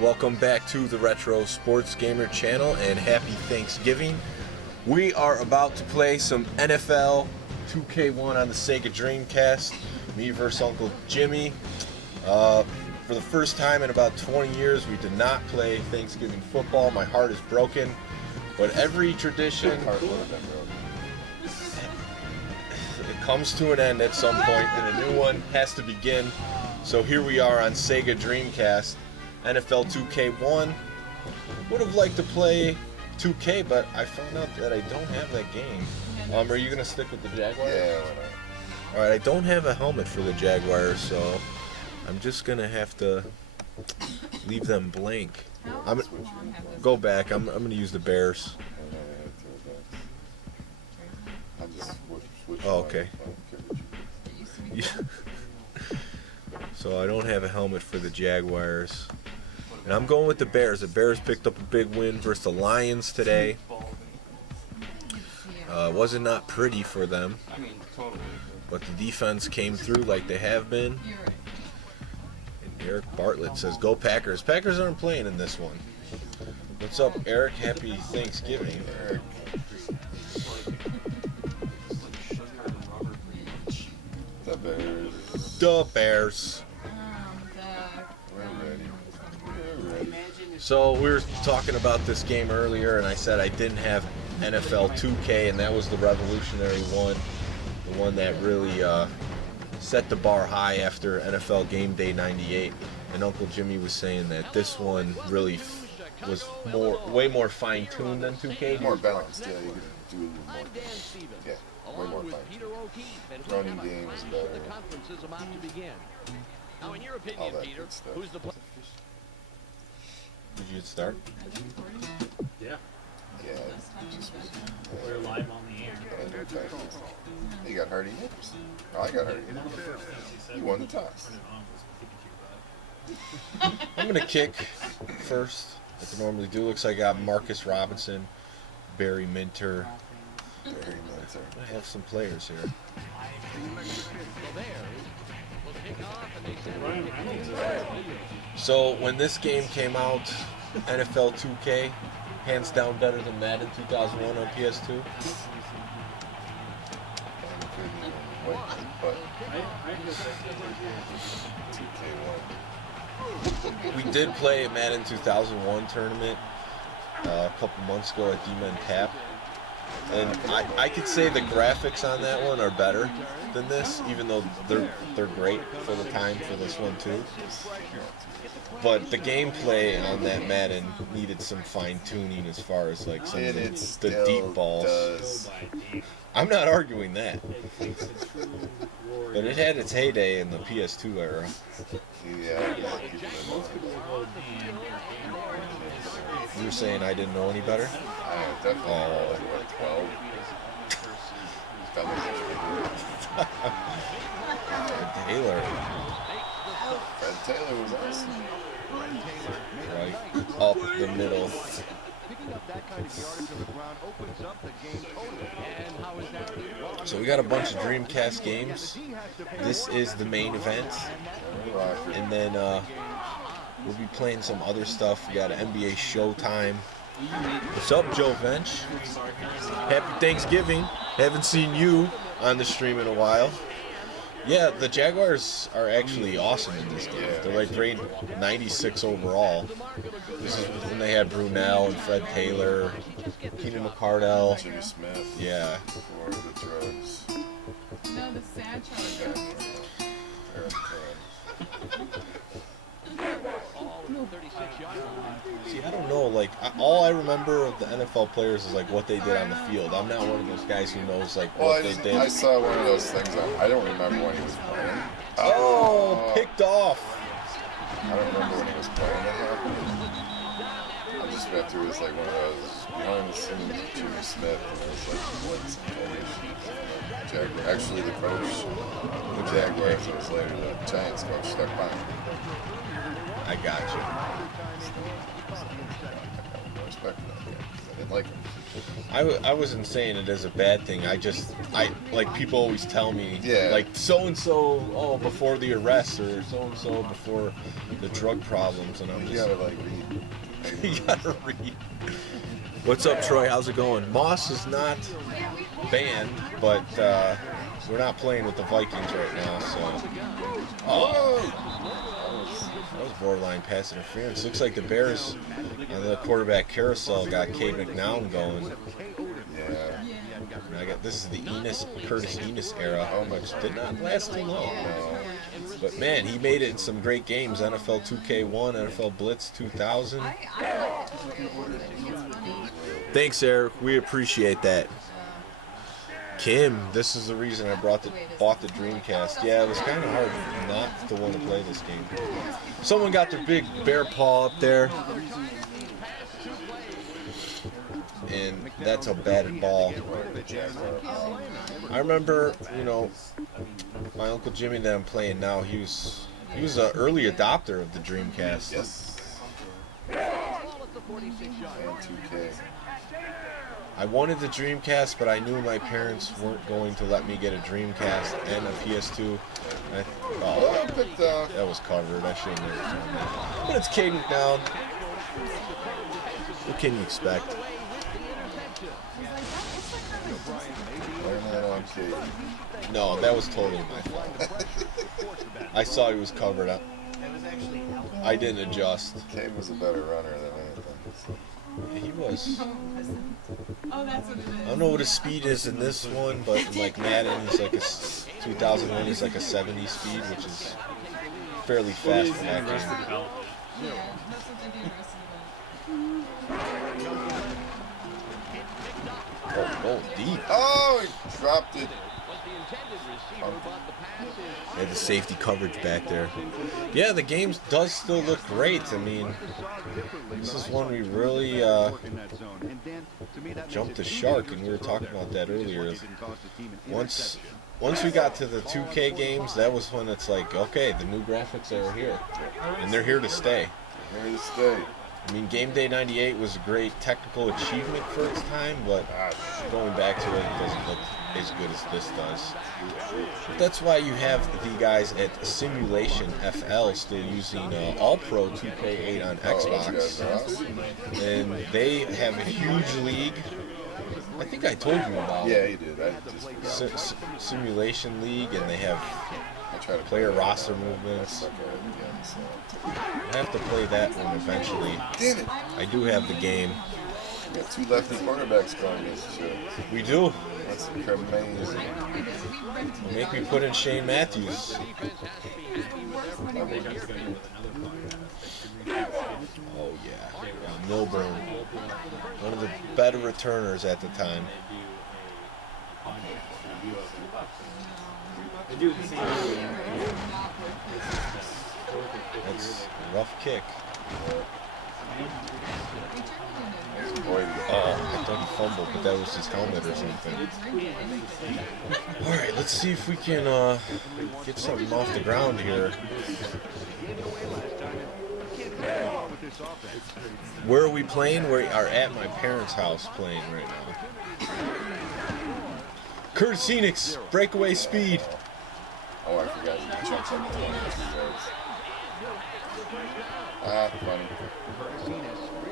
Welcome back to the Retro Sports Gamer channel and happy Thanksgiving. We are about to play some NFL 2K1 on the Sega Dreamcast. Me versus Uncle Jimmy. For the first time in about 20 years, we did not play Thanksgiving football. My heart is broken. But every tradition, it comes to an end at some point, and a new one has to begin. So here we are on Sega Dreamcast, NFL 2K1. Would have liked to play 2K, but I found out that I don't have that game. Are you gonna stick with the Jaguars? Yeah, why not? All right, I don't have a helmet for the Jaguars, so I'm just gonna have to leave them blank. Go back. I'm gonna use the Bears. Oh, okay. Yeah. So I don't have a helmet for the Jaguars. And I'm going with the Bears. The Bears picked up a big win versus the Lions today. Wasn't not pretty for them. But the defense came through like they have been. And Eric Bartlett says, "Go Packers." Packers aren't playing in this one. What's up, Eric? Happy Thanksgiving. Eric. The Bears. The Bears. We're ready. So we were talking about this game earlier, and I said I didn't have NFL 2K, and that was the revolutionary one. The one that really set the bar high after NFL Game Day 98. And Uncle Jimmy was saying that this one really was way more fine-tuned than 2K. More balanced, yeah. You could do more. Yeah, way more fun. Running game is better. All that good stuff. Did you start? Yeah. Yeah, it just was. We're live on the air. You got Hardy hitters. Oh, I got Hardy hitters. You won the toss. I'm going to kick first, like I normally do. Looks like I got Marcus Robinson, Barry Minter. Very nice. I have some players here. So when this game came out, NFL 2K, hands down better than Madden 2001 on PS2. But We did play a Madden 2001 tournament a couple months ago at D-Men Tap. And I could say the graphics on that one are better than this, even though they're great for the time for this one too. But the gameplay on that Madden needed some fine tuning as far as like some of the deep balls. Does. I'm not arguing that. But it had its heyday in the PS2 era. Yeah. You were saying I didn't know any better? Definitely. 12. Taylor. Fred Taylor was awesome. Right up the middle. So we got a bunch of Dreamcast games. This is the main event. And then we'll be playing some other stuff. We got an NBA Showtime. What's up, Joe Vench? Happy Thanksgiving. Haven't seen you on the stream in a while. Yeah, the Jaguars are actually awesome in this game. They're like ranked 96 overall. This is when they had Brunell and Fred Taylor, Keenan McCardell. Jimmy Smith. Yeah. Before the drugs. No, the sad child. See, I don't know, like, all I remember of the NFL players is, like, what they did on the field. I'm not one of those guys who knows, like, what they did. I saw one of those things. I don't remember when he was playing. Oh, picked off. I don't remember when he was playing. I just read through it. It's like one of those behind the scenes of Jimmy Smith. And it was like, what's actually the coach, the Jaguars, it was later the Giants coach, stuck by him. I got you. more respect for that game. 'Cause I didn't like him. I wasn't saying it as a bad thing. I like people always tell me, Yeah. like so and so, oh, before the arrest, or so and so before the drug problems, and I'm You just gotta like read. you gotta read. What's up, Troy? How's it going? Moss is not banned, but we're not playing with the Vikings right now, so. Oh, that was borderline pass interference. Looks like the Bears on the quarterback carousel got Cade McNown going. Yeah. And this is the Curtis Enos era, which did not last too long. No. But man, he made it in some great games. NFL 2K1, NFL Blitz 2000. I like it. I think it's funny. Thanks, Eric. We appreciate that. Kim, this is the reason I bought the Dreamcast. Yeah, it was kind of hard not to want to play this game. Someone got their big bear paw up there. And that's a batted ball. I remember, my Uncle Jimmy that I'm playing now, he was an early adopter of the Dreamcast. Yes. And 2K. I wanted the Dreamcast, but I knew my parents weren't going to let me get a Dreamcast and a PS2. And Oh, but that was covered. I shouldn't have done that. But it's Cade McNown. What can you expect? learn that on Cade. No, that was totally my fault. I saw he was covered up. I didn't adjust. Cade was a better runner than anything. Yeah, he was. Oh, that's what it is. I don't know what his speed is in this one, but in like Madden, he's like a 2001. He's like a 70 speed, which is fairly fast for that game. Yeah, that's what they do the rest of the Oh, deep. Oh, he dropped it. They had the safety coverage back there. Yeah, the game does still look great. I mean, this is one we really jumped the shark, and we were talking about that earlier. Once we got to the 2K games, that was when it's like, okay, the new graphics are here, and they're here to stay. Here to stay. I mean, Game Day 98 was a great technical achievement for its time, but going back to it, it doesn't look as good as this does. But that's why you have the guys at Simulation FL still using All-Pro 2K8 on Xbox. And they have a huge league. I think I told you about Yeah, he did. I just Simulation League, and they have I try to player roster movements. suck at it again, so. I have to play that one eventually. Damn it! I do have the game. We got two lefty quarterbacks going this show. We do. That's amazing. Make me put in Shane Matthews. Oh yeah, Milburn, one of the better returners at the time. That's a rough kick. Oh, I thought he fumbled, but that was his helmet or something. All right, let's see if we can get something off the ground here. Where are we playing? We are at my parents' house playing right now. Curtis Phoenix, breakaway speed. Oh, I forgot you can check something on this. Funny.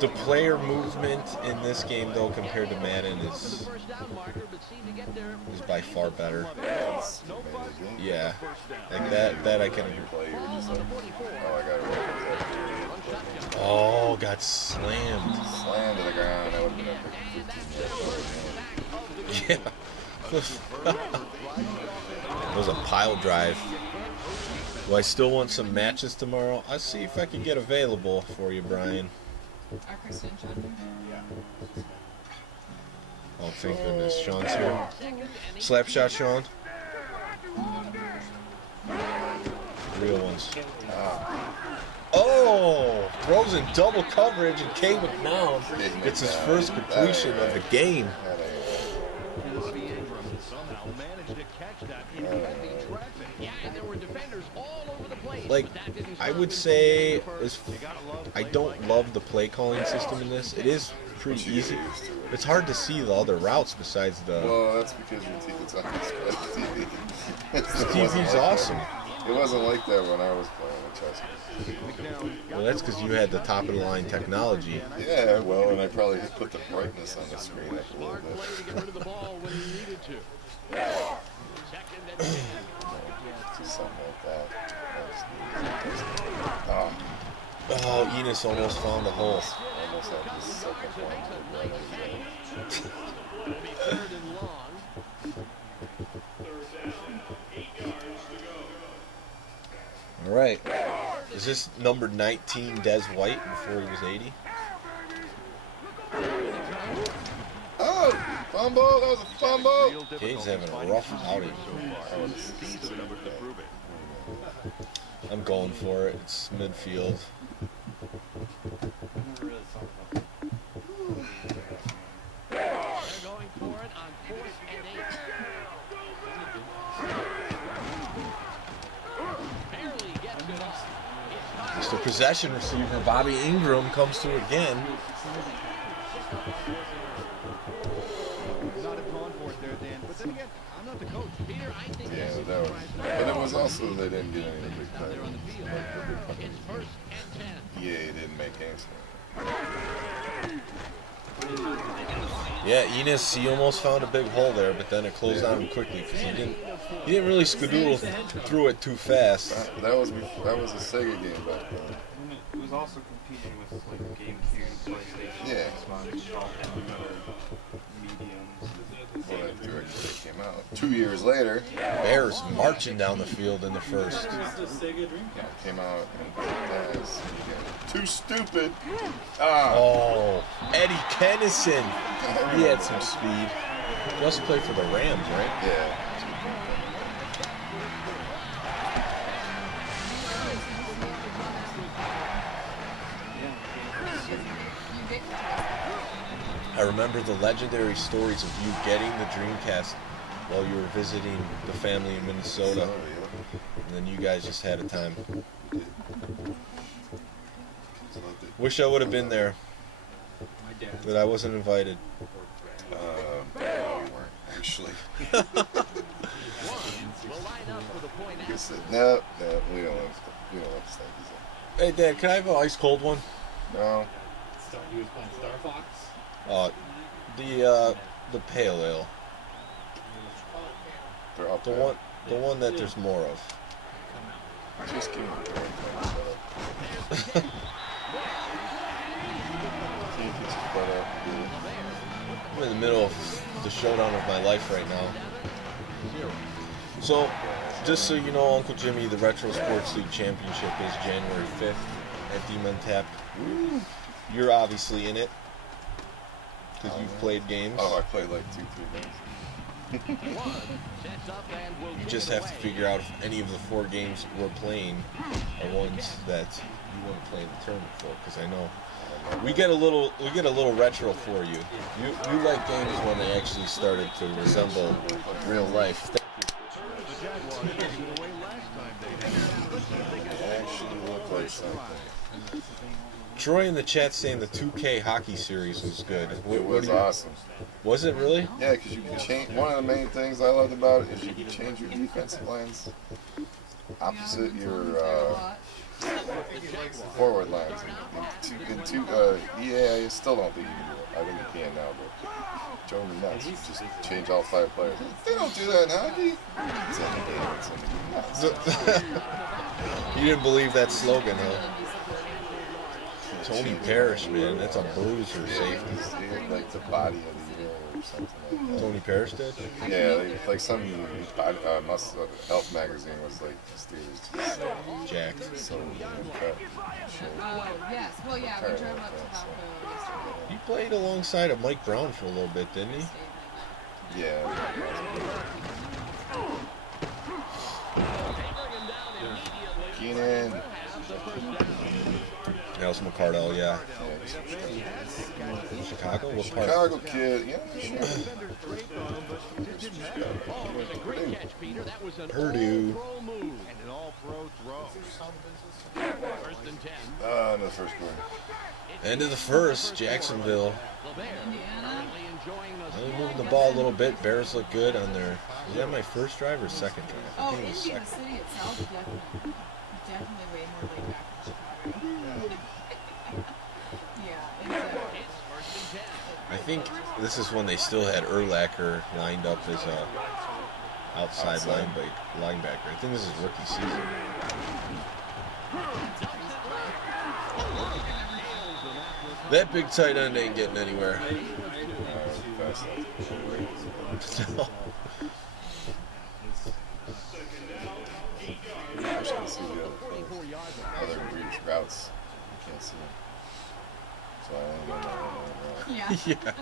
The player movement in this game, though, compared to Madden, is by far better. That's amazing. Yeah, like that I can. Play, you're just like, oh, I gotta work with that. Oh, got slammed. Slam to the ground. That would have been a 15 Yeah. It was a pile drive. Do I still want some matches tomorrow? I'll see if I can get available for you, Brian. Oh, thank goodness. Sean's here. Slapshot, Sean. Real ones. Oh! Throws in double coverage, and Cade McNown gets his first completion of the game. Like, I would say, I don't love the play calling system in this. It is pretty Once you get easy. used to it. It's hard to see the other routes besides the. Well, that's because your it's on the TV. The TV's awesome. It wasn't like that when I was playing the chess. Well, that's because you had the top of the line technology. Yeah, well, and I probably had put the brightness on the screen up a little bit. Something like that. Oh, Enos almost found a hole. Almost had this second one to All right. Is this number 19 Des White before he was 80? Oh! Fumble! That was a fumble! Cade's having a rough outing. I'm going for it. It's midfield. Mr. Possession receiver Bobby Ingram comes to again. Yeah, that was. But it was also they didn't get any big titles. Yeah, he didn't make anything. Yeah, Enos, he almost found a big hole there, but then it closed on him quickly because he didn't really skadoodle through it too fast. That was a Sega game back then. It was also competing with like GameCube, PlayStation, Yeah. Xbox, all mediums. Well, that directly came out. 2 years later, Bears marching down the field in the first. It's the Sega Dreamcast. came out and as Too Stupid. Ah. Oh, Eddie Kennison. He had some speed. He also played for the Rams, right? Yeah. I remember the legendary stories of you getting the Dreamcast while you were visiting the family in Minnesota. And then you guys just had a time. Wish I would have been there, My dad. but I wasn't invited. We weren't, actually. No, we don't have to Hey, Dad, can I have an ice cold one? No. He was playing Star Fox. The pale ale, They're up the there. one that there's more of. Just kidding. Shut up. Can't get your butt up, dude. I'm in the middle of the showdown of my life right now. So, just so you know, Uncle Jimmy, the Retro Sports League Championship is January 5th at Demon Tap. You're obviously in it because you've played games. Oh, I played like 2-3 games. You just have to figure out if any of the 4 games we're playing are ones that you want to play in the tournament for. Because I know we get a little retro for you. You like games when they actually started to resemble real life. They actually look like something. Troy in the chat saying the 2K hockey series was good. It was awesome. Was it really? Yeah, because you can change. One of the main things I loved about it is you can change your defensive lines opposite your forward lines. Yeah, I still don't think you can do it. I think you can now, but drove me nuts. Just change all 5 players. They don't do that in hockey. It's in the game. It's in the game. You didn't believe that slogan, huh? Tony Parrish, man, that's a bruiser safety. He had like the body of the year or something like that. Tony Parrish did? Yeah, like some Health magazine was like, this dude is just Jacked. so cut. Oh, yes. Well, yeah, we drove up to Valpo yesterday. He played alongside of Mike Brown for a little bit, didn't he? Yeah. Keenan. Nelson McCardell, yeah. Chicago? What part? Chicago kid. Yeah, sure. Purdue. In the first quarter. End of the first, Jacksonville. Indiana. Only moving the ball a little bit. Bears look good on their. Was that my first drive or second drive? I Oh, think it was Indy, the second. city itself, definitely way more laid back than Chicago. Yeah, it's I think this is when they still had Urlacher lined up as a outside linebacker. I think this is rookie season. That big tight end ain't getting anywhere. No. I wish I could see the other weird routes. I can't see them. So I only go my route. yeah.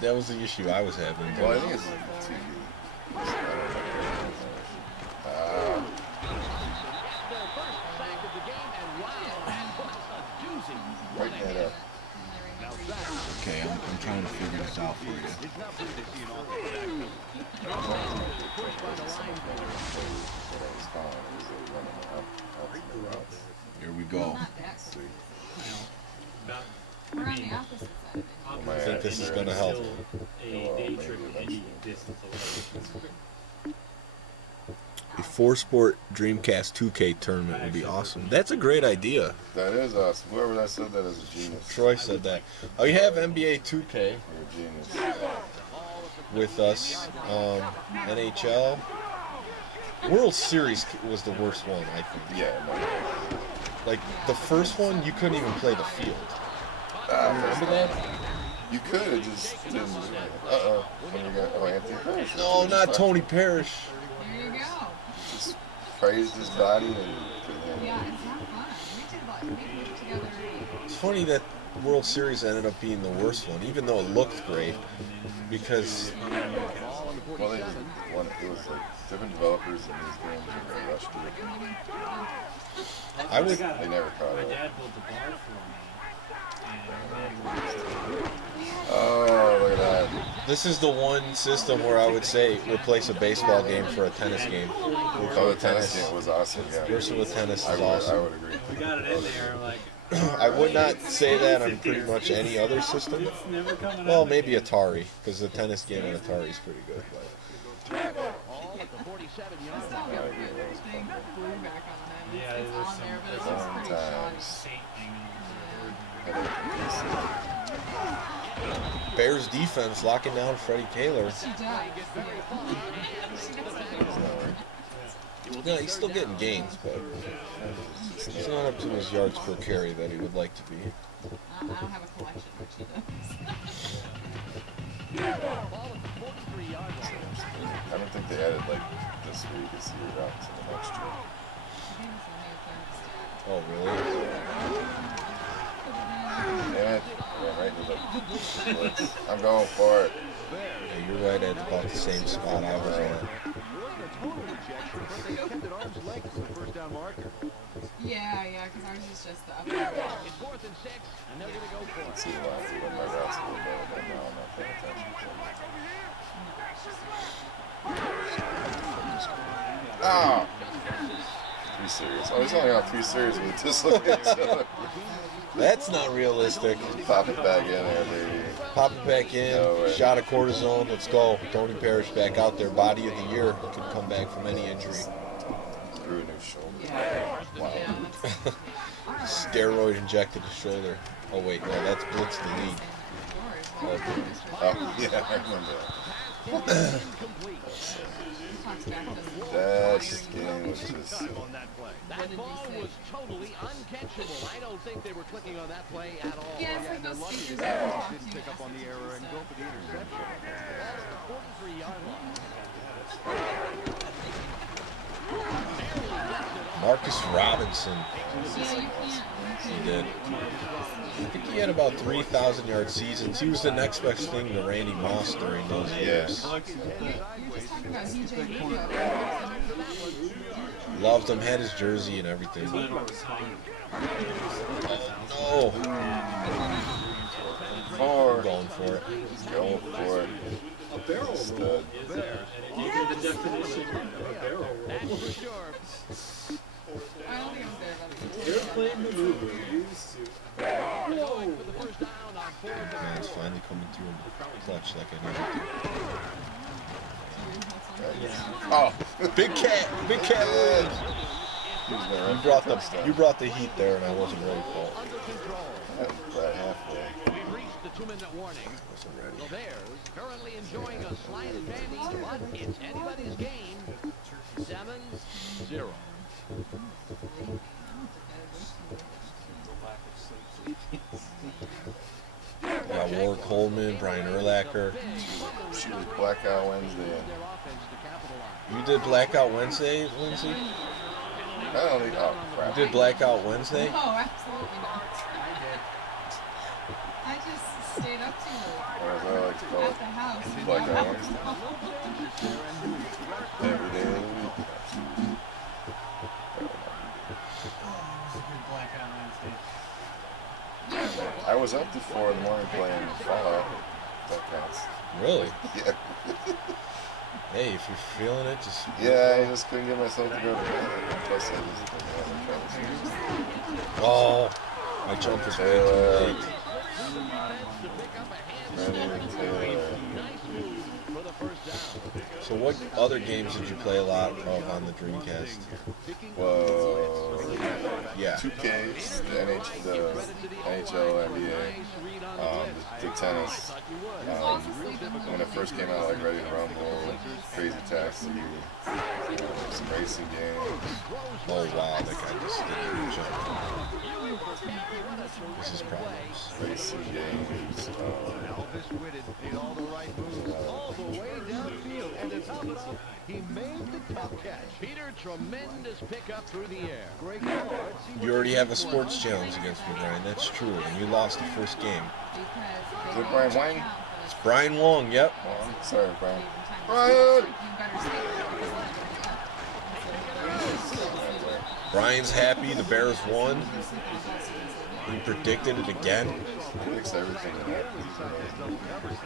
That was the issue I was having. Well, I think it's the TV. Right head up. Okay, I'm trying to figure this out for you. Here we go. We're on the opposite side of it. I think this is going to help. A day trip any distance away. A 4-sport Dreamcast 2K tournament would be awesome. That's a great idea. That is awesome. Whoever that said that is a genius. Troy said that. Oh, you have NBA 2K You're a genius. with us. NHL. World Series was the worst one, I think. Yeah, no. Like, the first one, you couldn't even play the field. Remember that? You could, it just didn't. When you got Anthony Parrish. No, not Tony Parrish. There you go. Just praised his body and. Yeah, it's not fun. We put together. It's funny that World Series ended up being the worst one, even though it looked great, because Well, they just won it. It was like different developers in these games and they rushed it. I would. They never caught My it. dad built a bar for me. Oh, look at that. This is the one system where I would say replace a baseball game for a tennis game. Oh, the tennis game was awesome, yeah. Ursula tennis I is would, I awesome. would agree. We got it in there, like, I would not say that on pretty much any other system. it's never coming Well, out. maybe Atari, because the tennis game on Atari is pretty good. But I still got a big glue back on it. Yeah, It's there's on some- there, but it looks pretty shoddy. Saint hanging Bears defense locking down Freddie Taylor. She does. Yeah. No, he's still getting gains, but he's not up to his yards per carry that he would like to be. I don't have a collection, but she does. I don't think they added like this where you can see your routes in the next year. Oh, really? Damn it. Went right into the blitz. I'm going for it. Yeah, you're right at about the same spot I was at. Yeah, because ours is just the upper. Let's see when my routes a little better, but now I'm not paying attention. Ah! 3 series. Oh, he's only on 3 series with this look at each other. That's not realistic. Pop it back in there, baby. Pop it back in, No way. shot of cortisone, let's go. Tony Parrish back out there, body of the year. Could come back from any injury. Grew a new shoulder. Wow. Yeah, that's Steroid injected his shoulder. Oh wait, no, that's Blitz the league. yours. Oh, yeah, I remember that. Talks back to the That game was just. That ball was totally uncatchable. I don't think they were clicking on that play at all. Yeah, it's like those speakers that we talked to. Pick up on the error and go for the interception. 43-yard line. Marcus Robinson, Yeah, you can't. he did. I think he had about 3,000 yard seasons. He was the next best thing to Randy Moss during those years. You were just talking about DJ Lugo. Loved him, had his jersey and everything. Oh, Four. going for it. Going for it. A barrel roll Stud. is there, and it gave you the definition of a barrel roll. I don't think I was there. Reclaim the maneuver. Used to. Going for the first down on fourth and Man, it's finally coming through in the clutch like I know Yeah. Oh, Big cat Williams. You brought the heat there, and I wasn't ready for it. under control. right halfway. We've reached the 2-minute warning. Wasn't The ready. Bears currently enjoying a slight advantage, but it's anybody's game. 7-0. Got Ward Coleman, Brian Urlacher. She was Blackout Wednesday. You did Blackout Wednesday, Lindsay? I don't think. Oh You crap. did Blackout Wednesday? No, absolutely not. I just stayed up too late Or as I like to call at it, the house. Blackout Wednesday. Every day of the week. Blackout Wednesday. I was up to 4 in the morning playing Fallout. That counts. Really? Yeah. Hey, if you're feeling it, just... Yeah, I just couldn't get myself to go to bed. Plus, I just didn't have a Oh, my jump is way too late. Taylor. So what other games did you play a lot of on the Dreamcast? Whoa. Yeah. 2Ks, the NHL, NBA, the tennis. When it first came out, like Ready to Rumble, Crazy Taxi, some racing games. Oh wow, that guy just didn't even jump. This is problems. Racing games. Elvis Whitted made all the right moves all the way downfield, and to top it off, he made the tough catch. Peter, tremendous pickup through the air. Great call. You already have a sports challenge against me, Brian. That's true, and you lost the first game. Is it Brian Wang? It's Brian Wong, yep. Oh, I'm sorry, Brian. Brian! Brian's happy, the Bears won. He predicted it again. He fixed everything in that.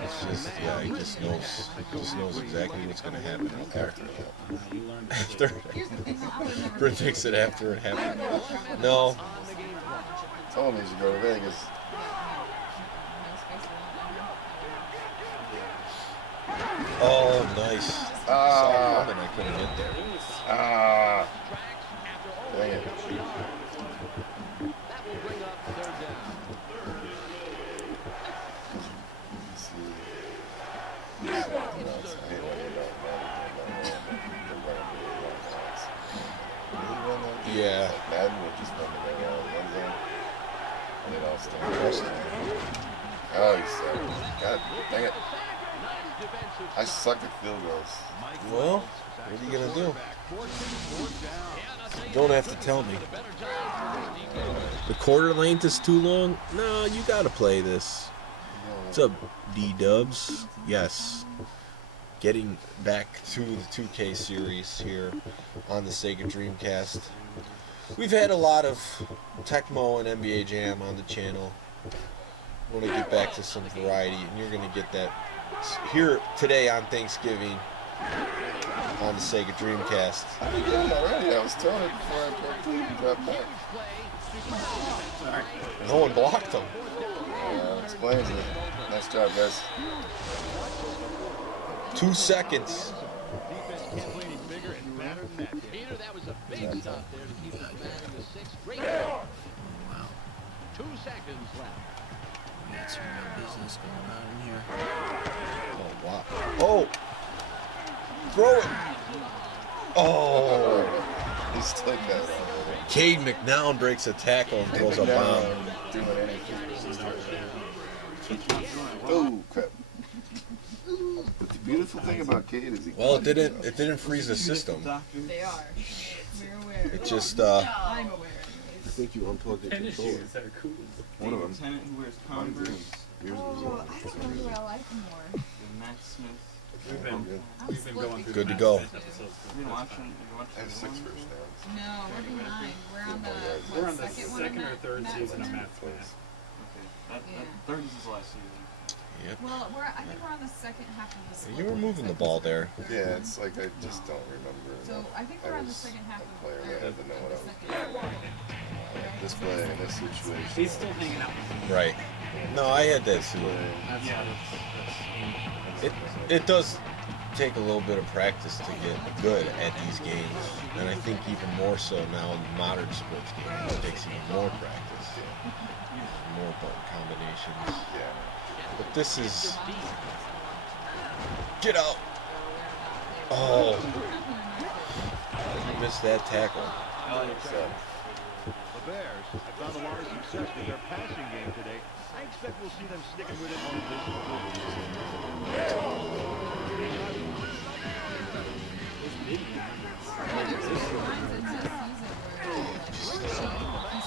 It's just, yeah, he just knows exactly what's going to happen out there. After predicts it after it happened. No. Told me you should go to Vegas. Oh, nice. Saw coming, I couldn't get there. Ah! Dang it. Yeah. Like Madden would just run the right out of the end zone. And they'd all stand. Oh, you suck. God dang it. I suck at field goals. Well, what are you going to do? You don't have to tell me. The quarter length is too long? No, you got to play this. What's up, D-Dubs? Yes. Getting back to the 2K series here on the Sega Dreamcast. We've had a lot of Tecmo and NBA Jam on the channel. We're going to get back to some variety, and you're going to get that here today on Thanksgiving on the Sega Dreamcast. I did it already. I was throwing it before I played and dropped back. No one blocked them. Explains it. Nice job, guys. Peter, 2 seconds. that was a big stop there to keep it from adding the 6. Great call. Wow. 2 seconds left. We got some real business going on in here. Oh, wow. Oh! Throw it! Oh! He still got it. Cade McNown breaks a tackle and throws a bomb. Doing anything. Oh, crap. But the beautiful thing about Cade is he. Well, it didn't freeze the system. They are. We're aware. It just I'm aware. I think you unplugged the Tennis controller. shoes that are cool. One of them. Lieutenant who wears Mine's Converse. in. Yours was Oh, I don't know who I like more. And Matt Smith. We've been going through Good the to go. Matt Smith episodes for You the been first watching? time. You watching I have the 6 one? first downs. No, we're behind. We're on the We're on the second one. second or third season of Matt Smith. Okay. That Yeah. third is his last season. Well, I think we're on the second half of the split. you were moving the ball there. Yeah, it's like I just don't remember. So I think we're on the second half a of player that had to know what I was the second. I This play in this situation. He's still hanging out with me. Right. No, I had that too. That's It does take a little bit of practice to get good at these games, and I think even more so now in modern sports games. It takes even more practice, more button combinations. Yeah. But this is get out. Oh, you missed that tackle. So, The Bears have found a lot of success with their passing game today. I expect we'll see them sticking with it on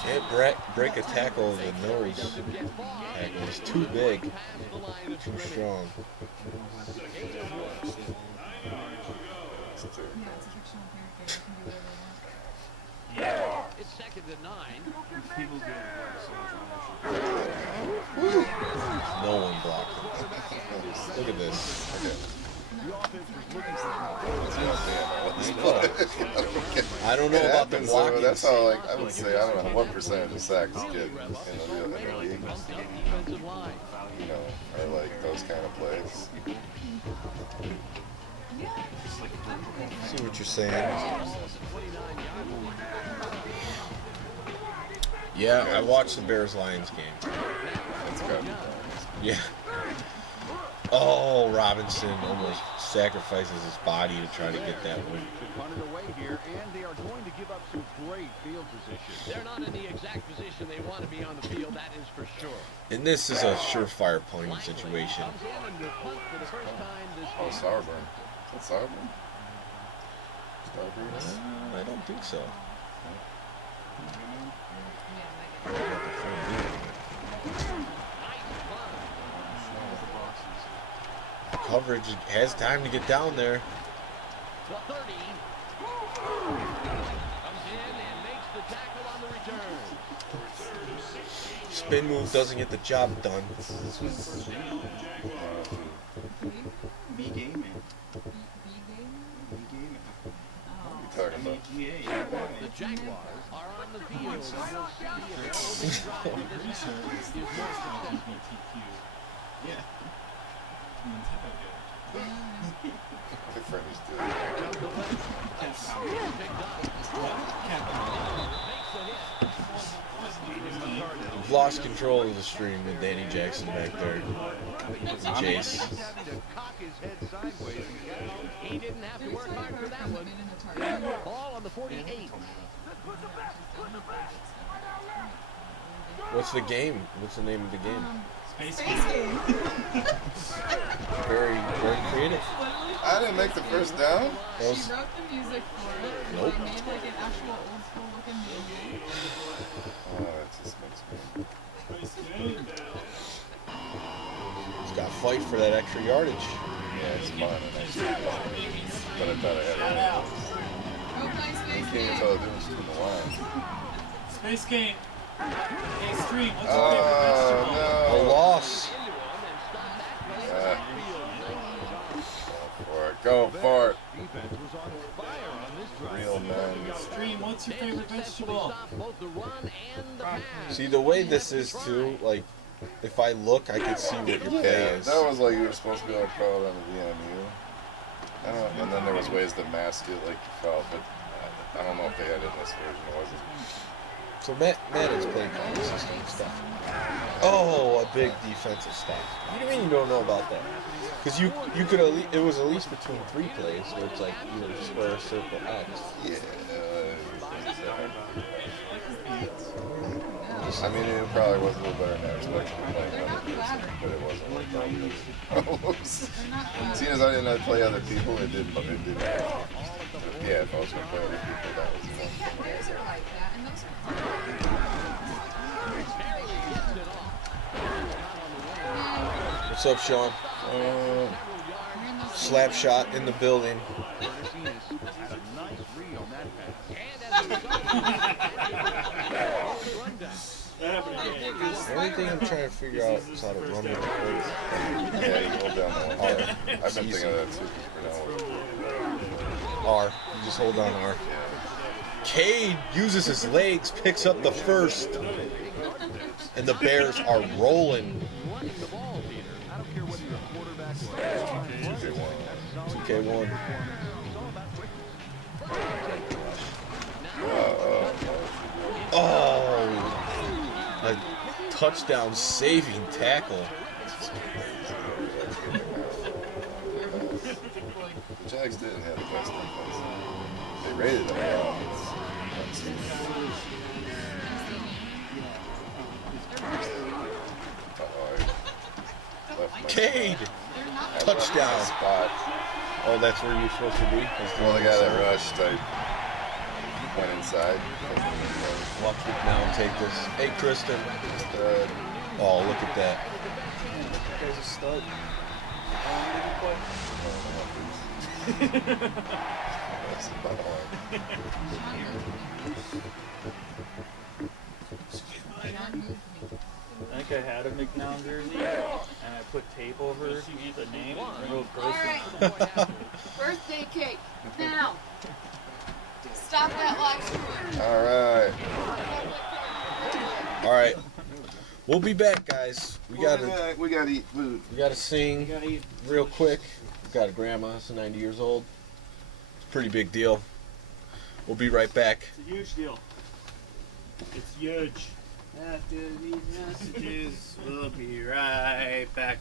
Can't break a tackle in the nose. Tackle is too big, too strong. Yeah, it's a fictional character. You can do whatever you want. It's second and 9. People do so much ownership. No one blocked him. Look at this. okay. The offense was looking for That's what I'm saying. I don't know It about the happens, blocking. though. That's how, like, I would say, I don't know what percentage of sacks get in the league. defensive line. You know, or like those kind of plays. See what you're saying. Yeah, I watched the Bears-Lions game. That's good. Yeah. Oh, Robinson almost sacrifices his body to try to get that win. Punted away here, and they are going to give up some great field position. They're not in the exact position they want to be on the field, that is for sure. And this is a surefire punting situation. Comes in and will punt for the first time this Oh, game. Sauerburn. Is that Sauerburn? Sauerburn? I don't think so. Coverage has time to get down there. The 30. Comes in and makes the tackle on the return. Spin move doesn't get the job done. This was B gaming. You talking about? The Jaguars are on the field. We'll see if they'll Yeah. Good for his dude. We've lost control of the stream with Danny Jackson back there. Jace. He didn't have to work hard for that one. Ball on the 48. What's the game? What's the name of the game? Space Game. Very, very creative. I didn't make the first down. That She was, wrote the music for it. Nope. They made like an actual old school looking music. Oh, that just makes me. he's got to fight for that extra yardage. Yeah, it's fun. But I thought I had it. Go play You Space can't even Game. tell the difference between the lines. Space Game. Hey, Stream, what's your Oh, favorite vegetable? A loss. Go for it. Defense was on fire on this drive. Real men. Stream, what's your favorite vegetable? Both the run and the pass. See, the way this is too, like, if I look, I can see what your play Yeah, is. that was like you were supposed to be like called on the VMU. I don't know, and then there was ways to mask it like you felt, but I don't know if they had it in this version. It wasn't. So Madden's playing system stuff. Oh, a big defensive stop. What do you mean you don't know about that? Because you could it was at least between 3 plays where it's like either square, circle, X. Yeah. I mean, it probably was a little better than I expected playing other person, but it wasn't like seeing as I didn't play other people, it didn't. Yeah, if I was going to play other people, that was fun. Players are like that, and those are What's up, Sean? Slap shot in the building. Everything I'm trying to figure out is how to run with the plate. Yeah, you hold down the one. I've been thinking of that too. R. You just hold on R. Cade uses his legs, picks up the first, and the Bears are rolling. Running the ball, Peter. I don't care whether you're a quarterback or 2K1. Oh, a touchdown saving tackle. The Jags didn't have the best defense. They rated them well. Cade, touchdown. Spot. Oh, that's where you're supposed to be. Well, the guy that rushed, I went inside. Watch it now and take this. Hey, Kristen. Oh, look at that. You guys are stud. That's about all. I think I had a McNown jersey, and I put tape over the name and wrote birthday. Birthday cake. Now. Stop that live stream. All right. All right. We'll be back, guys. We gotta eat food. we gotta sing real quick. We got a grandma, that's 90 years old. It's a pretty big deal. We'll be right back. It's a huge deal. It's huge. After these messages, we'll be right back.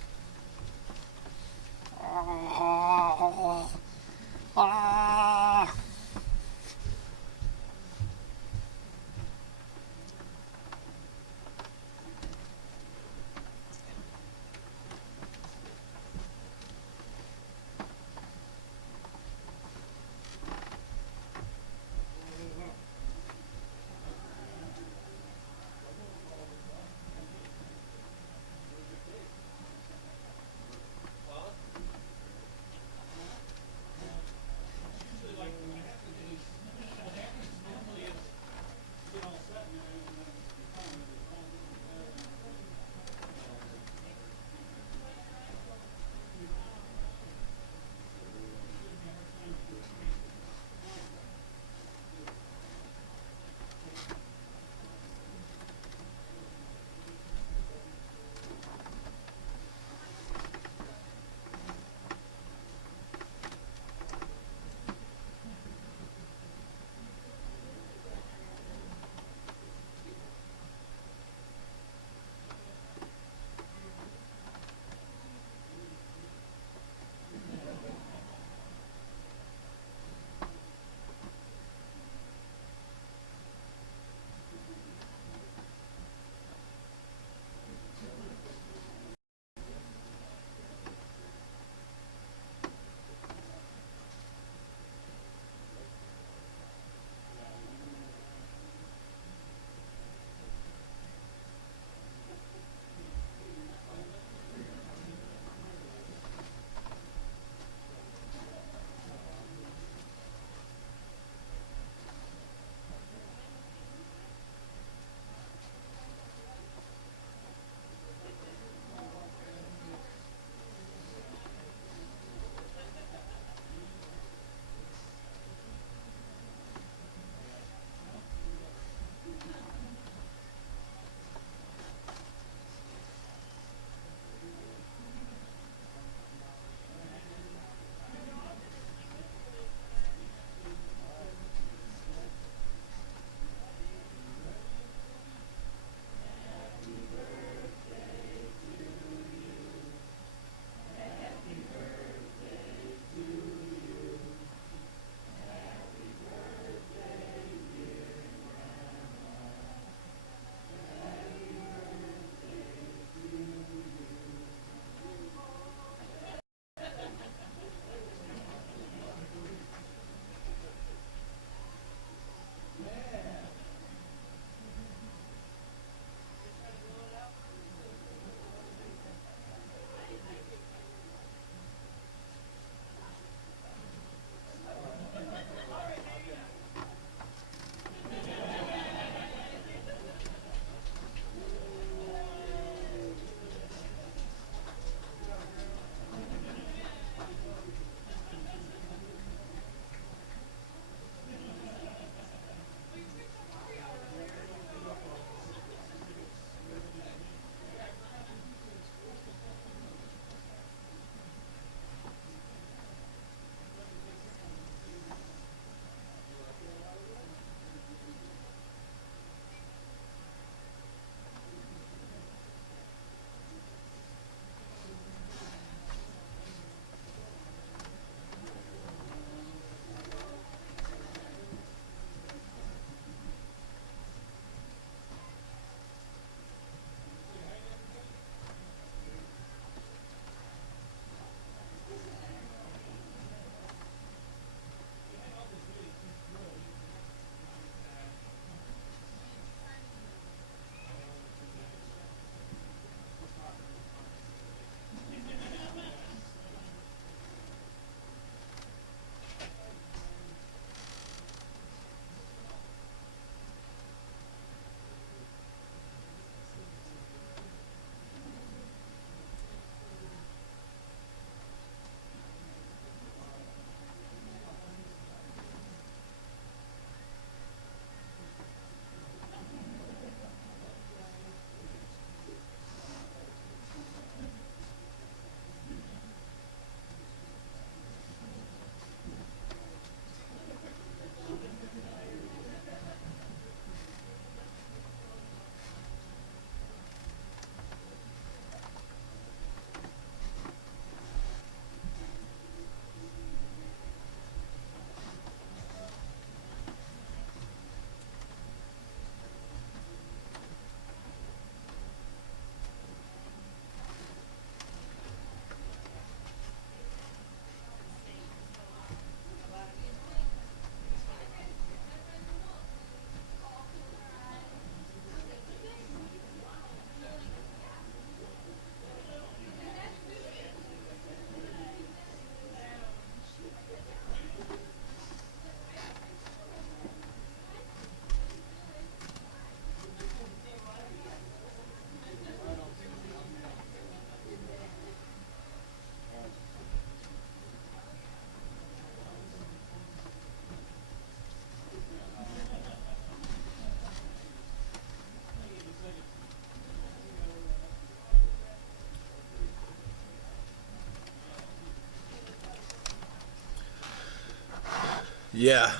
Yeah.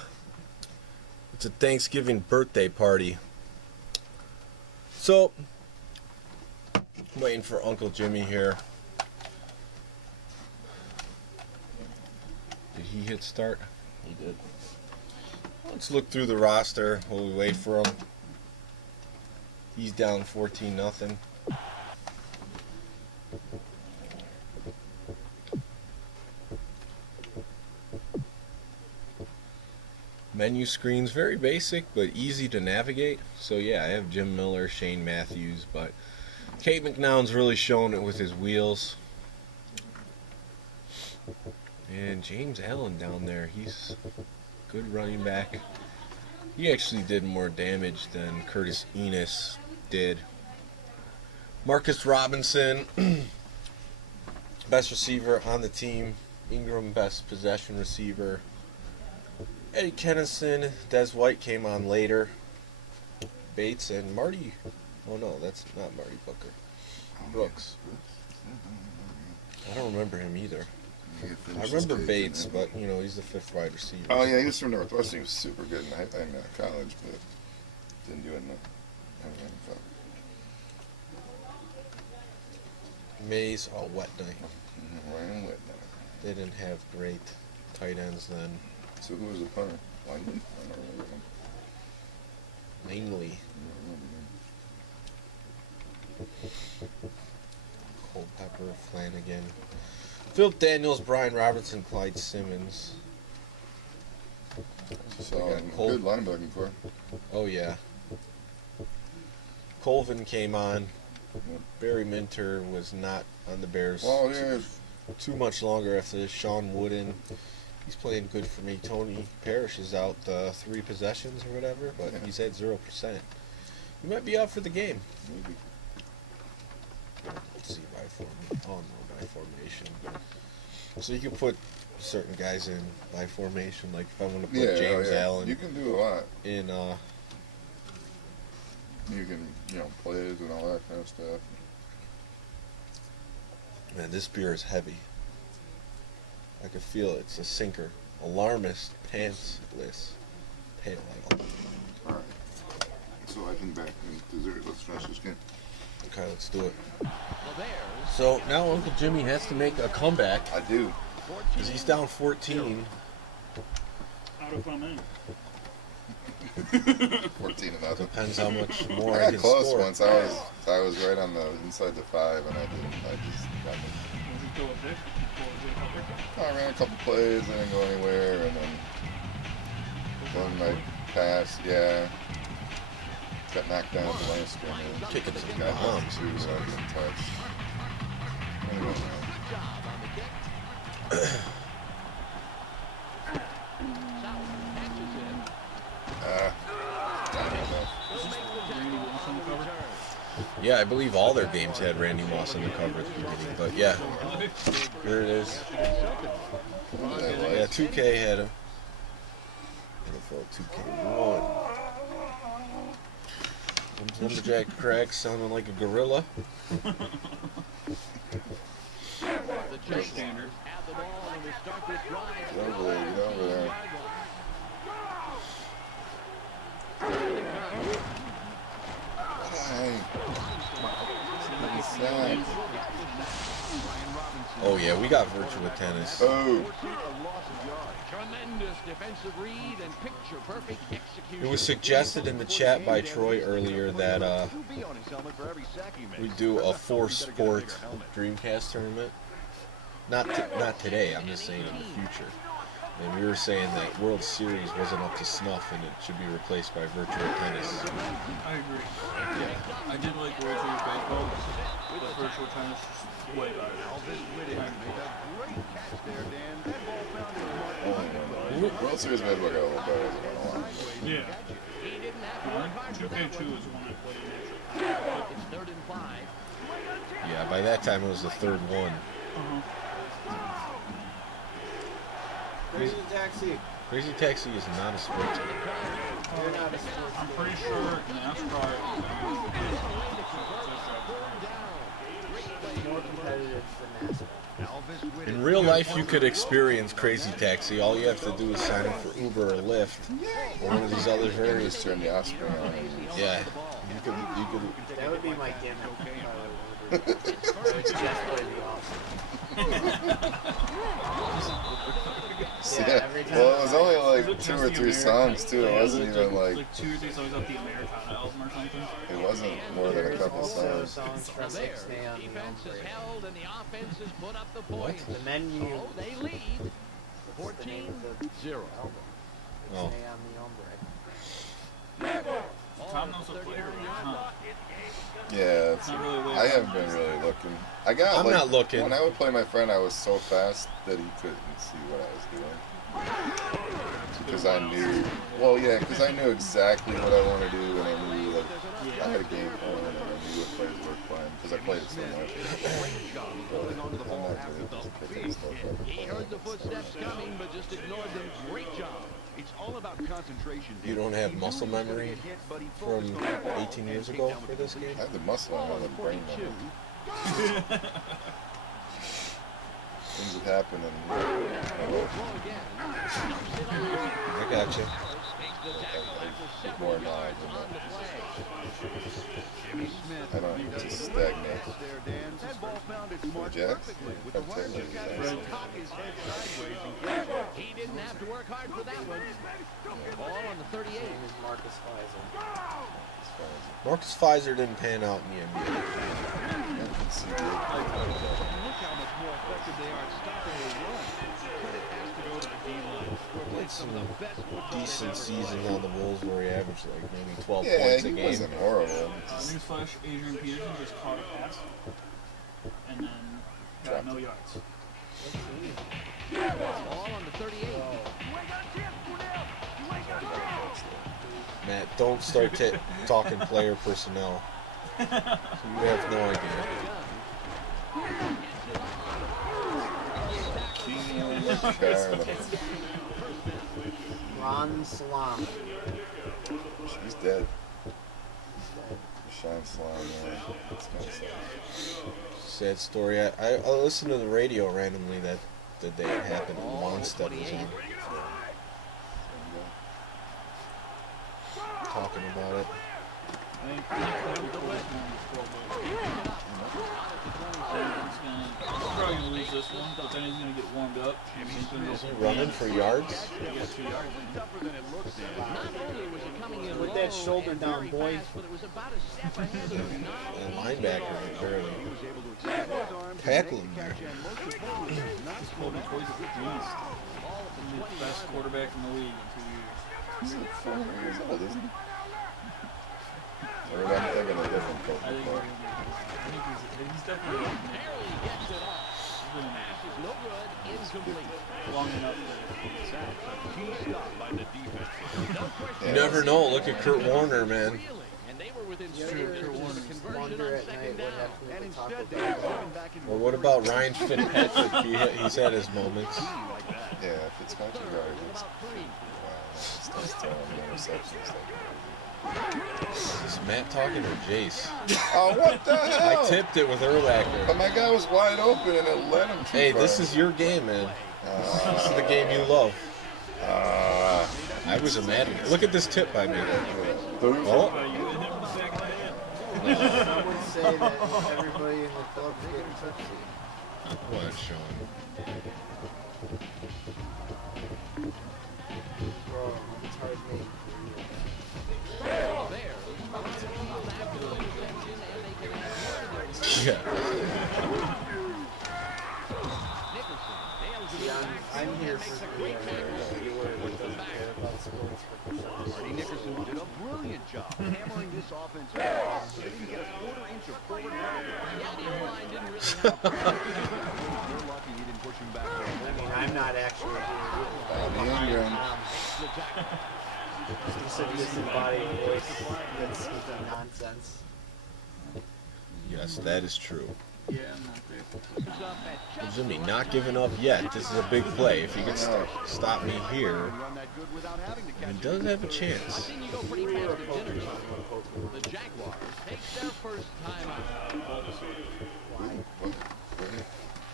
It's a Thanksgiving birthday party. So, waiting for Uncle Jimmy here. Did he hit start? He did. Let's look through the roster while we wait for him. He's down 14-0. Menu screen's very basic but easy to navigate. So yeah, I have Jim Miller, Shane Matthews, but Kate McNown's really showing it with his wheels. And James Allen down there, he's a good running back. He actually did more damage than Curtis Enos did. Marcus Robinson, best receiver on the team. Ingram, best possession receiver. Eddie Kennison, Des White came on later. Bates and Marty. Oh no, that's not Marty Booker. Brooks. I don't remember him either. I remember Bates, but you know, he's the fifth wide receiver. Oh yeah, he was from Northwestern. He was super good in college, but didn't do it in the NFL. Mays, wet night. Ryan Whitney. They didn't have great tight ends then. So who was the punter? Lineman? I don't remember him. Mainly Culpepper, Flanagan, Phil Daniels, Brian Robertson, Clyde Simmons. So got Col- good linebacking for. Oh yeah. Colvin came on. Barry Minter was not on the Bears Well, yeah. too much longer after this. Sean Wooden, he's playing good for me. Tony Parrish is out 3 possessions or whatever, but Yeah. he's at 0%. He might be out for the game. Maybe. Let's see, by formation. Oh no, by formation. So you can put certain guys in by formation. Like if I want to put James Allen You can do a lot. in. You can, plays and all that kind of stuff. Man, this beer is heavy. I can feel it. It's a sinker. Alarmist, pantsless, pale ale. All right. So I can back in dessert. Let's finish this game. Okay, let's do it. So now Uncle Jimmy has to make a comeback I do. because he's down 14. How do come in? 14-0. Depends how much more I I got can close score. once. I was right on the inside the 5, and I just got it. Was he still a dick? I ran a couple plays, I didn't go anywhere, and then my pass, got knocked down at the line of scrimmage. Kicking some Got bombs. hit too, so I didn't touch. Anyway, I don't know. Randy Moss on the cover? Yeah, I believe all their games had Randy Moss in the cover at the beginning, but yeah, here it is. What did I Yeah, like? 2K had him. NFL 2K1. Lumberjack Craig sounding like a gorilla. Pretty standard. Get over there, get over there. Hey. Sack. Oh yeah, we got virtual tennis. Oh. Tremendous defensive read and picture perfect execution. It was suggested in the chat by Troy earlier that we do a 4-sport Dreamcast tournament. Not today, I'm just saying in the future. And we were saying that World Series wasn't up to snuff and it should be replaced by virtual tennis. I agree. Yeah. I did like World Series baseball, but virtual tennis is way better. World Series baseball got a little better. I don't know why. Yeah. 2K2 is one I played in. Yeah, by that time it was the third one. Crazy Taxi. Crazy Taxi is not a sport team. You're not a sports I'm pretty sure NASCAR more competitive than NASCAR. In real life, you could experience Crazy Taxi. All you have to do is sign up for Uber or Lyft or one of these other And various. just turn the offspring on. And Yeah, you could. That would be my gimmick. I would just play the See, Yeah, every time well, it was only Is like it 2 just or the 3 Americana? songs too. It Yeah, wasn't it's even like 2 or 3 songs off the Americana album or something. it wasn't more than a There's couple also songs. songs from There, Ixnay on the defense is Ombre. held and the offense has put up the What? points. The menu. Oh, they lead. What's the name of the 14-0. album? Oh. Ixnay on the Ombre. Tom knows what player, huh? Yeah, it's, Not really way I haven't been really looking. I got I'm like, not looking. When I would play my friend, I was so fast that he couldn't see what I was doing. Because I knew, well, yeah, because I knew exactly what I want to do, and I knew like I had a game plan, and I knew what plays were playing because I played it so much. But I'm not good at picking stuff up. He heard the footsteps coming, but just ignored them. Great job. It's all about concentration. You don't have muscle memory from 18 years ago for this game? I have the muscle, I have the brain memory. Things that happen, and I got you. more knowledge. I don't need to stagnate. That ball found its mark Jacks? perfectly with the I'd runner take just got it. to cock his head sideways and catch it. He didn't have to work hard for that one. Ball on the 38. His name is Marcus Pfizer. Marcus Pfizer didn't pan out in the NBA. And look how much more effective they are at stopping the run. Credit has to go to the D-line. Who have played some of the best football they've Decent ever season played. on the Bulls where he averaged like maybe 12 Yeah, points a he game. wasn't horrible. Newsflash, Adrian Peterson just caught a pass and then got no yards. Ball on the 38. Matt, don't start talking player personnel. You have no idea. Ron Salam. He's dead. Sean Salam, yeah. It's kind of sad. Sad story. I listened to the radio randomly that the day it happened and Mondstadt was on. Talking about it. I think he's probably going to lose this one, but then he's going to get warmed up. Is he running for yards? He gets 2 yards. Tougher than it looks, Dan. Not only was he coming in Put low that shoulder and down, very boy. fast, but it was about a step ahead of him. And linebacker, barely. He was able to extend his arms Tackle and him make there. the catch, and most importantly, not He's holding toys at the G's. He's the best quarterback in the league in 2 years. He's like 4 years old, isn't he? Or am I thinking a different I Coach think, McCoy? he's definitely Barely gets it off. been Pass is no good. Incomplete. long enough. key stop by the defense. You never know. Look at Kurt Warner, man. Reeling, and they were within You striking ever distance of the conversion wonder on at second night what down. happened And to the Taco instead, they Bell? are moving back into Or what about Ryan Fitzpatrick? He's had his moments. like that. Yeah, Fitzpatrick already gets About 3. starts throwing interceptions. Is Matt talking or Jace? Oh, what the hell? I tipped it with But Urlacher. my guy was wide open and it led him too Hey, far. this is your game, man. This is the game you love. I was a Madden. Look at this tip by me. Oh, Some would say that everybody in the club's getting tipsy. what, Sean? Bro, it's hard me. Yeah. See, I'm here for the viewer that doesn't care about sports for Marty Nickerson did a brilliant job hammering this offense around. They didn't get a quarter inch of forward movement. They're lucky he didn't push him back. I mean, I'm not actually here. Bobby Ingram. Just a disembodied voice that's speaking nonsense. Yes, that is true. Yeah, I'm not there. Jimmy, not giving up yet. This is a big play. If he could stop me here, Run that good without having to he catch does have a chance. You go pretty fast at dinner time. The Jaguars take their first time out.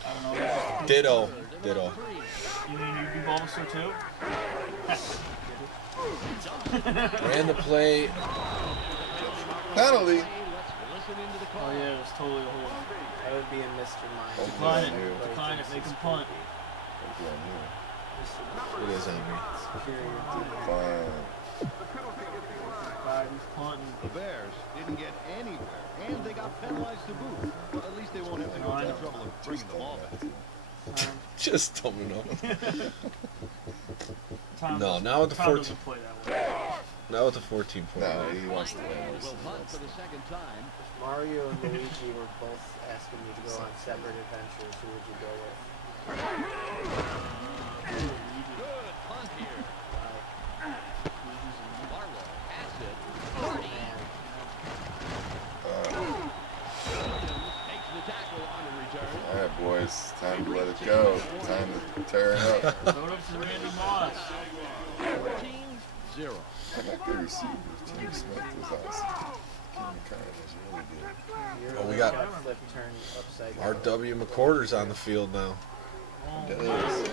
I don't know. Ditto. Ditto. You mean you'd be Bulbasaur too? Ran the play. Penalty. Oh yeah, it was totally a hold. I would be in Mr. Mind. Decline you. it. Decline it. Make him punt. It is on me. Fine. He's punting. The Bears didn't get anywhere, and they got penalized to boot. Well, at least they won't have to go to the trouble of bringing the ball back. Just don't know. Tom No, now with the Tom 14. doesn't play that way. Now with the 14 point. No, he wants to win. Will punt for the second time. Mario and Luigi were both asking me to go on separate adventures. Who would you go with? Good punt here. Barlow has it. Man, Takes the tackle on the return. All right, boys. Time to let it go. Time to tear it up. Throw it up to Randy Moss. 14-0. I got good receivers. Jimmy Smith was awesome. Kenny Carter was really good. you're Oh, we the got one flip turned upside down. R.W. McCorder's on the field now. It is.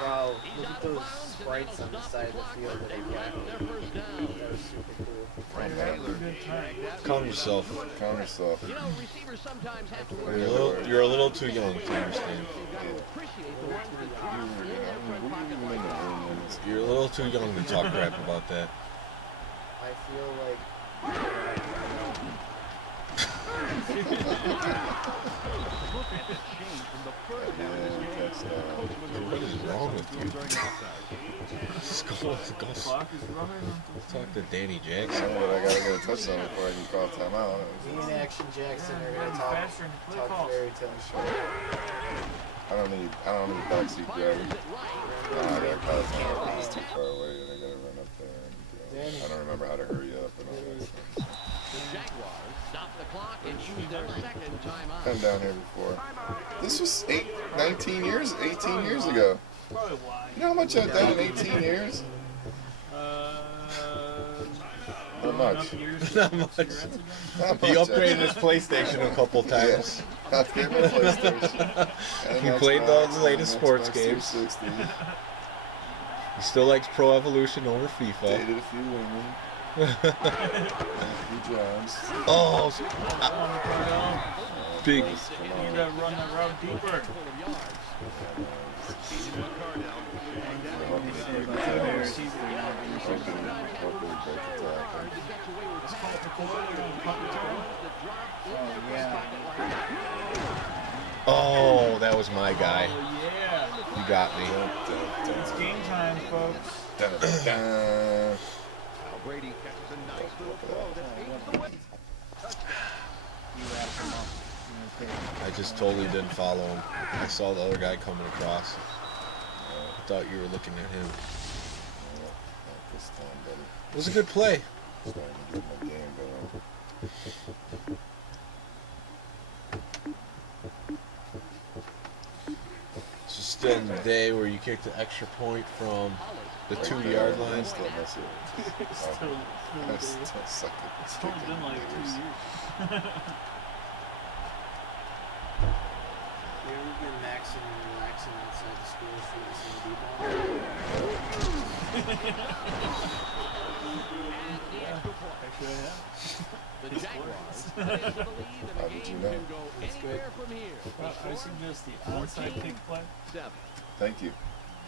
Wow, look at those sprites on the side of the field that they got. That was super cool. Fred Taylor dragged that. Calm yourself. Calm yourself. You know, receivers sometimes have to You're a little too young to understand. appreciate the ones that You're a little too young to talk crap about that. I feel like What is wrong with you? Just go Clock is running. talk to Danny I Jackson. know, but I gotta get a touchdown before I can call timeout. me and Action Jackson are gonna Faster than the play talk calls. fairy tales. I don't need backseat driver. No, I gotta call timeout. It's too far away and I gotta run up there. And, I don't remember how to hurry up and all that stuff. the Jaguars stop the clock and use their second timeout. Been down here before. This was 18 years ago. Probably why. You know how much I've done in 18 years? Not much. Not much. Not He much. upgraded his PlayStation a couple times. Yeah. I've got my PlayStation. And He Xbox played all the and latest sports Xbox games. 360. He still likes Pro Evolution over FIFA. Dated a few women. Had a few jobs. Oh, big. You gotta run that route deeper. Oh, that was my guy. Oh yeah. You got me. It's game time, folks. Dun-dun-dun. Now Brady catches a nice little throw that aids the win. I just totally didn't follow him. I saw the other guy coming across. I thought you were looking at him. Not this time, buddy. It was a good play. Starting to get my game going. It's just in the day where you kick the extra point from the 2-yard line. I still miss it. I still suck at It's only been like 2 years. You ever been maxing and relaxing outside the school for the CBD Actually, I have. The Jaguars play to the lead, and How the did you game know? can go anywhere from here. I suggest the onside kick play. 7. Thank you.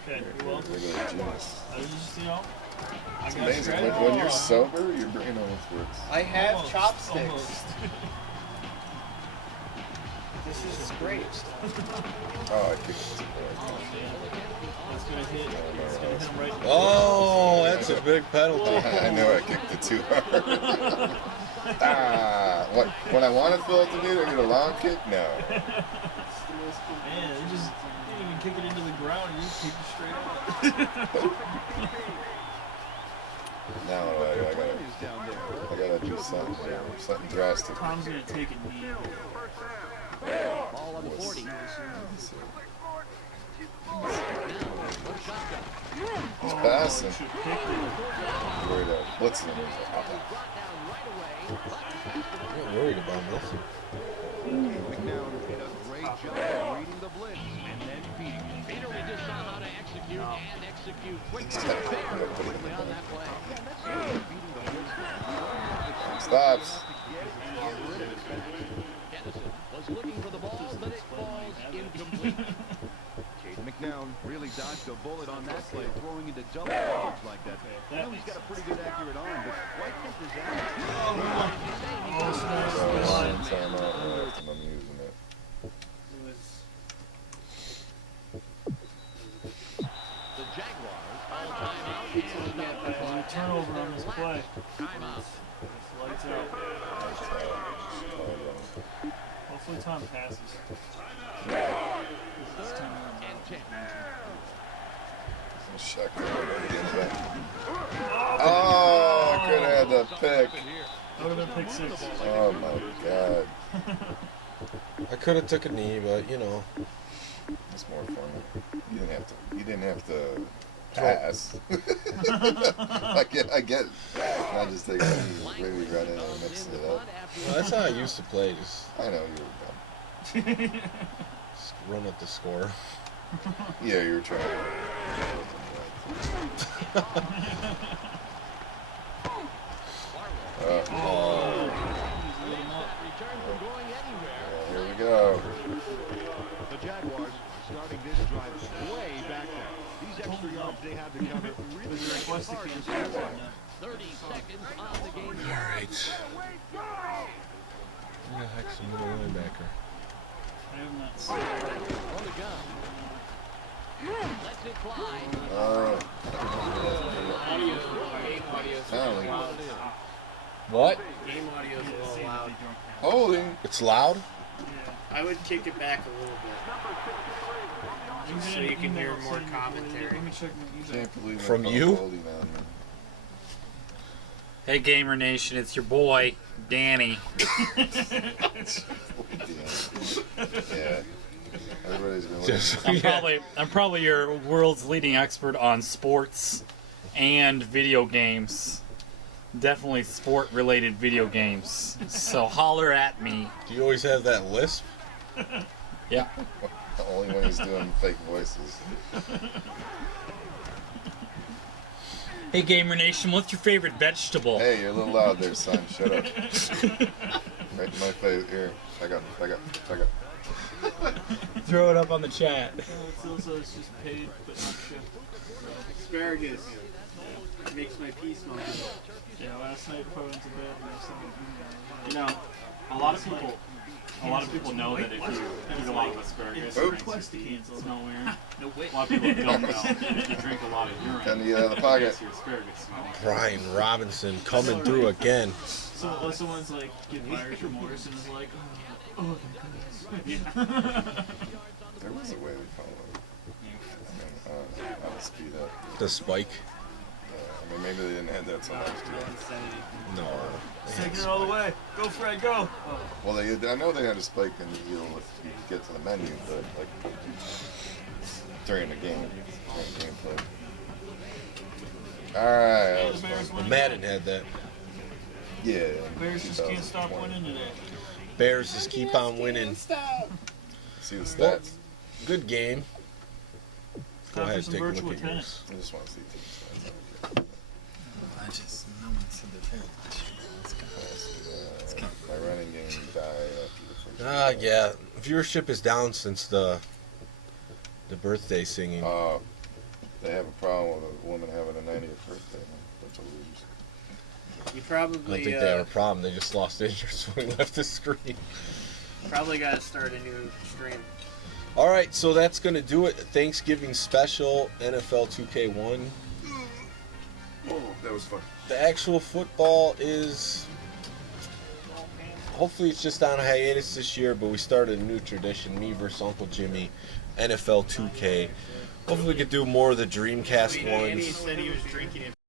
Okay, you're welcome. You're a genius. I was just, I It's got amazing. strategy. When you're sober, your brain almost works. I have Almost, chopsticks. almost. This is great. Oh, I kicked it too far. It's gonna hit him right. Oh, that's a big penalty. I know I kicked it too hard. What? When I want to fill out the meter, I get a long kick? No. Man, you didn't even kick it into the ground. You just kick it straight up. Now I gotta do something drastic. Tom's gonna take a knee. Ball on the 40. He's passing. Should pick it. Worried about blitzing him. I'm not worried about nothing. McNown did a great job of reading the blitz and then beating it. Peter, we just saw how to execute and execute quickly on that play. Beating the blitz. Stops. Kennison was looking for the ball, but it falls incomplete. Cade McNown really dodged a bullet on that play, throwing into double coverage like that. I know he's got a pretty good accurate arm, but why can't this I'm using it. The Jaguars all timeout and stop the clock. Turnover on this play. Timeout. It's lights out. Hopefully Tom passes. Third and 10. Check. Oh, I could have had the pick. That would have been pick 6. Oh my god. I could have took a knee, but you know. It's more fun. You didn't have to pass. I get it. I just take a knee, maybe run in and mix it up. Well, that's how I used to play. Just I know you were dumb. run up the score. Yeah, you were trying. Return from going anywhere. Here we go. The Jaguars starting this drive way back there. These extra yards they have to cover really make it hard to score. 30 seconds on the game. All right. Who the heck's the middle linebacker? I have not seen it. On the gun. Lets it fly. Sounding. What? Game audio is a little loud. Holding. It's loud. I would kick it back a little bit so you can hear more commentary. Let me check my email. Can't believe From I you? Holding on me. Hey Gamer Nation, it's your boy, Danny. Yeah. Everybody's been Just- I'm probably your world's leading expert on sports and video games. Definitely sport-related video games. So holler at me. Do you always have that lisp? Yeah. the only one who's doing fake voices. Hey Gamer Nation, what's your favorite vegetable? Hey, you're a little loud there, son. Shut up. Right in my face. Here. Back up. Throw it up on the chat. It's just paid, but not shipped. Asparagus. Makes my pee smell good. Yeah, last night before I went to bed, You know, a lot of people know that if you eat a lot of asparagus, it makes your pee smell weird. no way. A lot of people don't know if you drink a lot of urine, Can you out of the pocket? it makes your asparagus smell. Brian Robinson coming through again. So someone's like getting Irish remorse and is like, oh thank goodness. There was a way we found it. How to speed up. The spike. I mean, maybe they didn't have that so much. No. Taking it all the way. Go Fred, go. Well, I know they had a spike in the heel if you get to the menu, but like during the game, during gameplay. All right. The Bears winning. Madden had that. Yeah. Bears just can't stop winning today. Bears just keep on winning. See the stats. Good game. Go Time for ahead, some take a look virtual at tennis. I just want to see team stats. No one said the My running game died after the first. Yeah. Viewership is down since the birthday singing. They have a problem with a woman having a 90th birthday. Bunch of losers. You I probably don't think they have a problem. They just lost interest when we left the screen. probably got to start a new stream. All right, so that's going to do it. Thanksgiving special, NFL 2K1. Oh, that was fun. The actual football is... Hopefully it's just on hiatus this year, but we started a new tradition, me versus Uncle Jimmy, NFL 2K. Hopefully we could do more of the Dreamcast Andy ones. said he was drinking it.